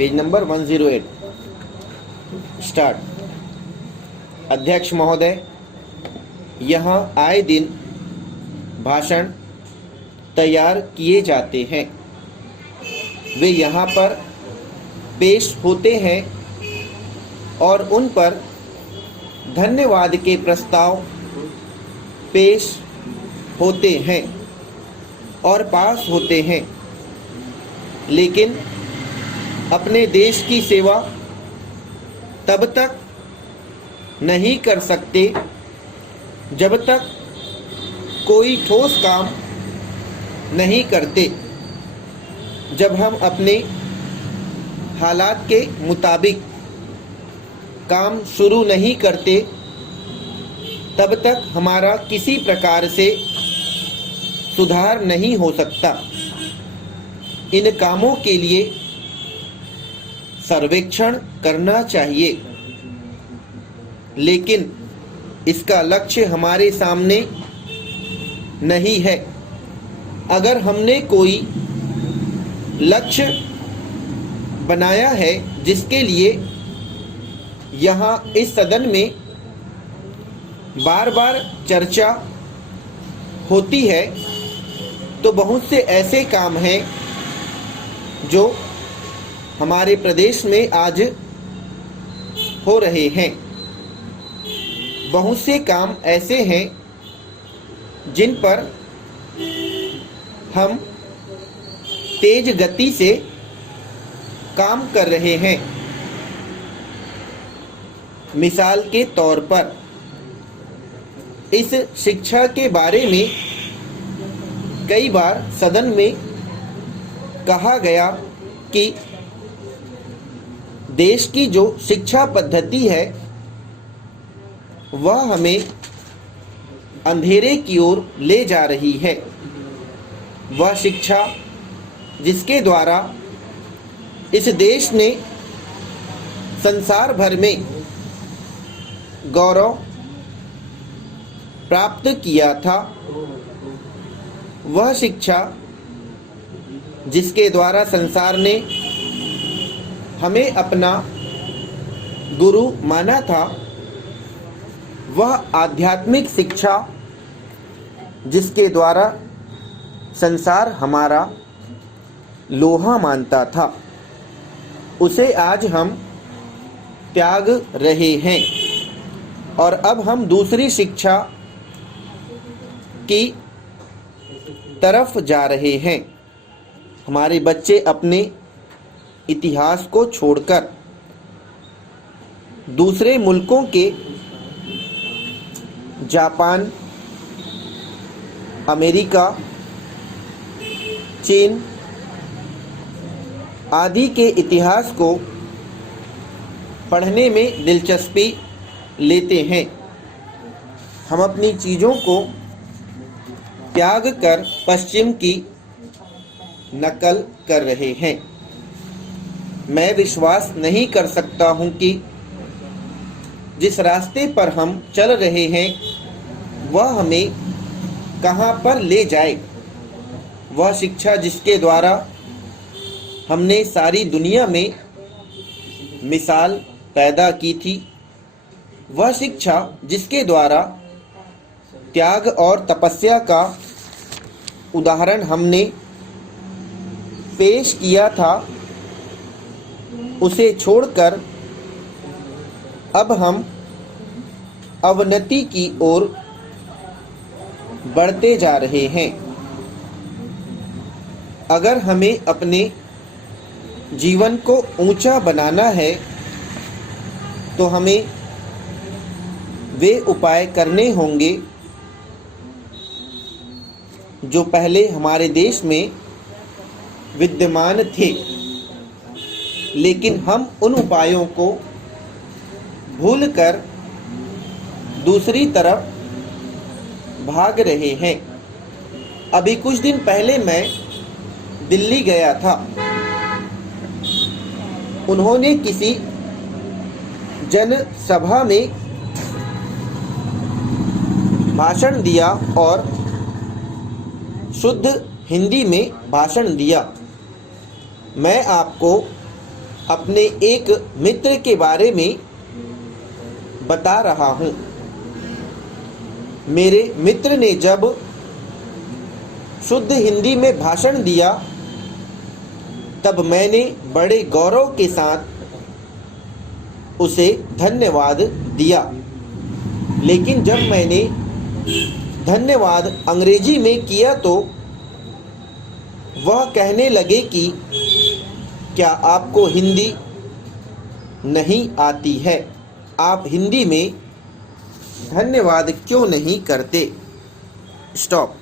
Page number 108। Start. अध्यक्ष महोदय, यहाँ आए दिन भाषण तैयार किए जाते हैं। वे यहाँ पर पेश होते हैं और उन पर धन्यवाद के प्रस्ताव पेश होते हैं और पास होते हैं, लेकिन अपने देश की सेवा तब तक नहीं कर सकते जब तक कोई ठोस काम नहीं करते। जब हम अपने हालात के मुताबिक काम शुरू नहीं करते, तब तक हमारा किसी प्रकार से सुधार नहीं हो सकता। इन कामों के लिए सर्वेक्षण करना चाहिए, लेकिन इसका लक्ष्य हमारे सामने नहीं है। अगर हमने कोई लक्ष्य बनाया है जिसके लिए यहाँ इस सदन में बार बार चर्चा होती है, तो बहुत से ऐसे काम हैं जो हमारे प्रदेश में आज हो रहे हैं। बहुत से काम ऐसे हैं जिन पर हम तेज गति से काम कर रहे हैं। मिसाल के तौर पर इस शिक्षा के बारे में कई बार सदन में कहा गया कि देश की जो शिक्षा पद्धति है वह हमें अंधेरे की ओर ले जा रही है। वह शिक्षा जिसके द्वारा इस देश ने संसार भर में गौरव प्राप्त किया था, वह शिक्षा जिसके द्वारा संसार ने हमें अपना गुरु माना था, वह आध्यात्मिक शिक्षा जिसके द्वारा संसार हमारा लोहा मानता था, उसे आज हम त्याग रहे हैं और अब हम दूसरी शिक्षा की तरफ जा रहे हैं। हमारे बच्चे अपने इतिहास को छोड़कर दूसरे मुल्कों के जापान, अमेरिका, चीन आदि के इतिहास को पढ़ने में दिलचस्पी लेते हैं। हम अपनी चीज़ों को त्याग कर पश्चिम की नकल कर रहे हैं। मैं विश्वास नहीं कर सकता हूं कि जिस रास्ते पर हम चल रहे हैं वह हमें कहां पर ले जाए। वह शिक्षा जिसके द्वारा हमने सारी दुनिया में मिसाल पैदा की थी, वह शिक्षा जिसके द्वारा त्याग और तपस्या का उदाहरण हमने पेश किया था, उसे छोड़कर अब हम अवनति की ओर बढ़ते जा रहे हैं। अगर हमें अपने जीवन को ऊंचा बनाना है तो हमें वे उपाय करने होंगे जो पहले हमारे देश में विद्यमान थे, लेकिन हम उन उपायों को भूलकर दूसरी तरफ भाग रहे हैं। अभी कुछ दिन पहले मैं दिल्ली गया था। उन्होंने किसी जनसभा में भाषण दिया और शुद्ध हिंदी में भाषण दिया। मैं आपको अपने एक मित्र के बारे में बता रहा हूँ। मेरे मित्र ने जब शुद्ध हिंदी में भाषण दिया तब मैंने बड़े गौरव के साथ उसे धन्यवाद दिया, लेकिन जब मैंने धन्यवाद अंग्रेजी में किया तो वह कहने लगे कि क्या आपको हिंदी नहीं आती है? आप हिंदी में धन्यवाद क्यों नहीं करते? स्टॉप।